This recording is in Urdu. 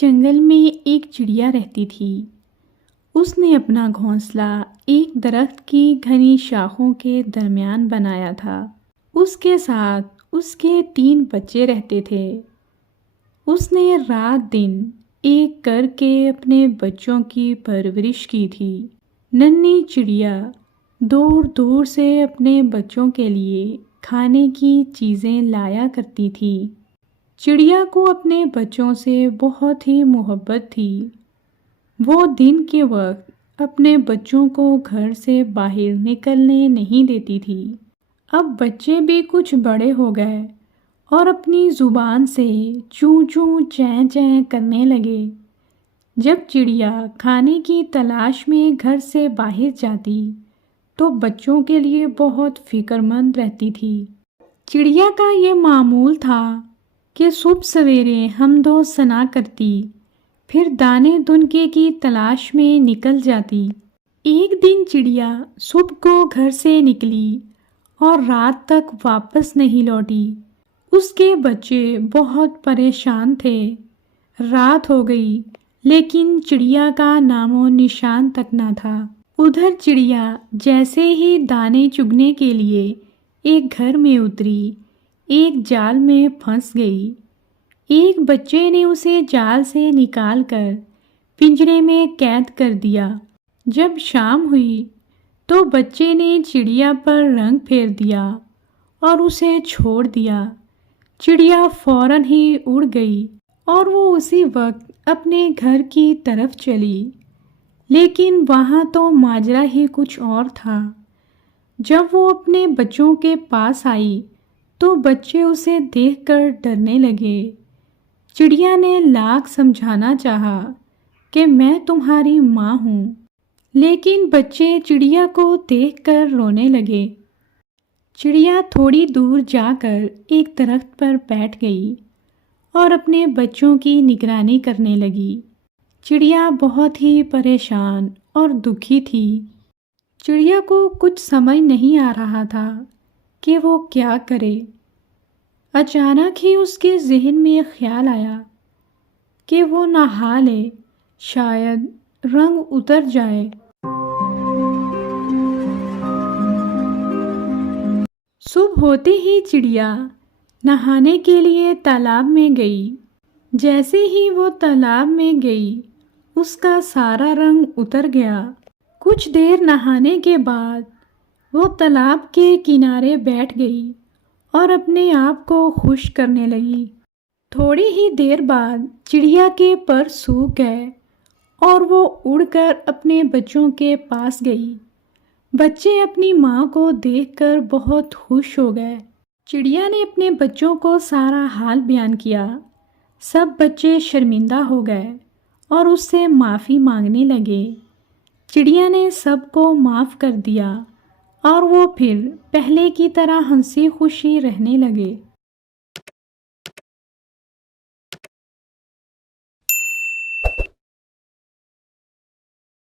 جنگل میں ایک چڑیا رہتی تھی۔ اس نے اپنا گھونسلہ ایک درخت کی گھنی شاخوں کے درمیان بنایا تھا۔ اس کے ساتھ اس کے 3 بچے رہتے تھے۔ اس نے رات دن ایک کر کے اپنے بچوں کی پرورش کی تھی۔ ننھی چڑیا دور دور سے اپنے بچوں کے لیے کھانے کی چیزیں لایا کرتی تھی۔ چڑیا کو اپنے بچوں سے بہت ہی محبت تھی۔ وہ دن کے وقت اپنے بچوں کو گھر سے باہر نکلنے نہیں دیتی تھی۔ اب بچے بھی کچھ بڑے ہو گئے اور اپنی زبان سے چوں چوں چیں چیں کرنے لگے۔ جب چڑیا کھانے کی تلاش میں گھر سے باہر جاتی تو بچوں کے لیے بہت فکر مند رہتی تھی۔ چڑیا کا یہ معمول تھا کہ صبح سویرے حمد و ثنا کرتی، پھر دانے دنکے کی تلاش میں نکل جاتی۔ ایک دن چڑیا صبح کو گھر سے نکلی اور رات تک واپس نہیں لوٹی۔ اس کے بچے بہت پریشان تھے۔ رات ہو گئی لیکن چڑیا کا نام و نشان تک نہ تھا۔ ادھر چڑیا جیسے ہی دانے چگنے کے لیے ایک گھر میں اتری، ایک جال میں پھنس گئی۔ ایک بچے نے اسے جال سے نکال کر پنجرے میں قید کر دیا۔ جب شام ہوئی تو بچے نے چڑیا پر رنگ پھیر دیا اور اسے چھوڑ دیا۔ چڑیا فوراً ہی اڑ گئی اور وہ اسی وقت اپنے گھر کی طرف چلی۔ لیکن وہاں تو ماجرا ہی کچھ اور تھا۔ جب وہ اپنے بچوں کے پاس آئی تو بچے اسے دیکھ کر ڈرنے لگے۔ چڑیا نے لاکھ سمجھانا چاہا کہ میں تمہاری ماں ہوں، لیکن بچے چڑیا کو دیکھ کر رونے لگے۔ چڑیا تھوڑی دور جا کر ایک درخت پر بیٹھ گئی اور اپنے بچوں کی نگرانی کرنے لگی۔ چڑیا بہت ہی پریشان اور دکھی تھی۔ چڑیا کو کچھ سمجھ نہیں آ رہا تھا کہ وہ کیا کرے۔ اچانک ہی اس کے ذہن میں خیال آیا کہ وہ نہا لے، شاید رنگ اتر جائے۔ صبح ہوتے ہی چڑیا نہانے کے لیے تالاب میں گئی۔ جیسے ہی وہ تالاب میں گئی اس کا سارا رنگ اتر گیا۔ کچھ دیر نہانے کے بعد وہ تالاب کے کنارے بیٹھ گئی اور اپنے آپ کو خشک کرنے لگی۔ تھوڑی ہی دیر بعد چڑیا کے پر سوکھ گئے اور وہ اڑ کر اپنے بچوں کے پاس گئی۔ بچے اپنی ماں کو دیکھ کر بہت خوش ہو گئے۔ چڑیا نے اپنے بچوں کو سارا حال بیان کیا۔ سب بچے شرمندہ ہو گئے اور اس سے معافی مانگنے لگے۔ چڑیا نے سب کو معاف کر دیا اور وہ پھر پہلے کی طرح ہنسی خوشی رہنے لگے۔